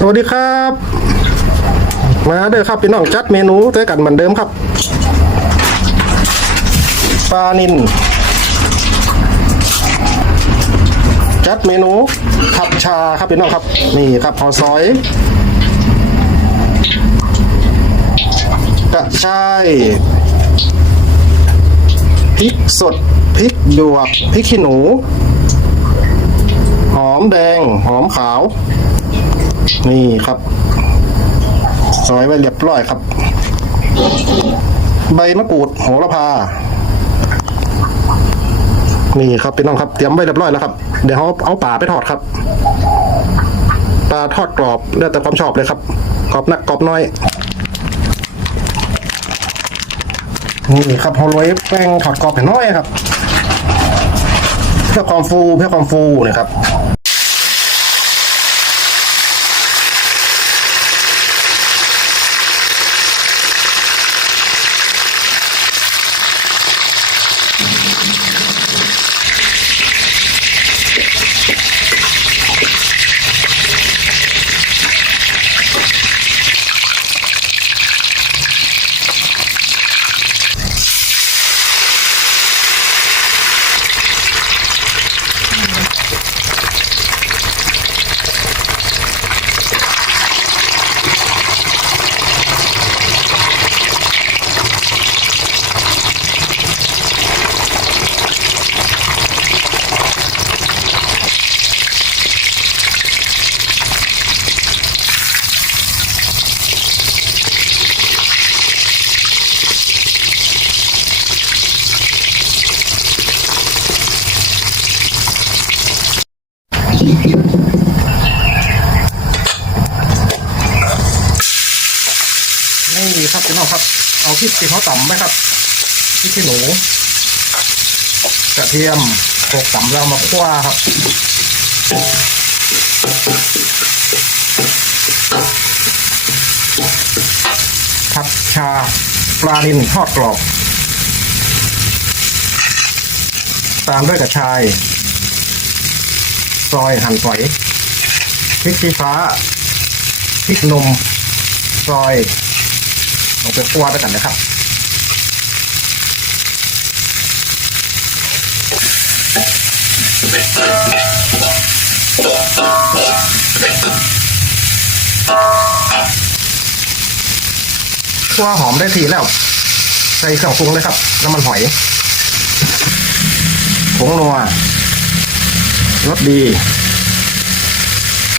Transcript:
สวัสดีครับ มาเด้อครับพี่น้องจัดเมนูด้วยกันเหมือนเดิมครับปลานินจัดเมนูผัดชาครับพี่น้องครับ นี่ครับพอซอยกระชายพริกสดพริกหยวกพริกขี้หนู หอมแดง หอมขาว นี่ครับซอยไว้เรียบร้อยครับ ใบมะกรูดโหระพา นี่ครับพี่น้องครับเตรียมไว้เรียบร้อยแล้วครับ เดี๋ยวเขาเอาปลาไปทอดครับปลาทอดกรอบแล้วแต่ความชอบเลยครับกรอบหนักกรอบน้อยนี่ครับเขาโรยแป้งทอดกรอบให้น้อยครับ เพื่อความฟูเพื่อความฟูนะครับ นี่ครับพี่น้องครับ เอาพริกที่เขาตำไหมครับพริกขี้หนูกระเทียมโขกตำเรามาคั่วครับผัดชาปลานินทอดกรอบ ตามด้วยกระชาย ซอยหั่นฝอยพริกชี้ฟ้าพริกนมซอยลงไปคั่วด้วยกันนะครับคั่วหอมได้ทีแล้ว ใส่เครื่องปรุงเลยครับ น้ำมันหอยผงนัว รสดี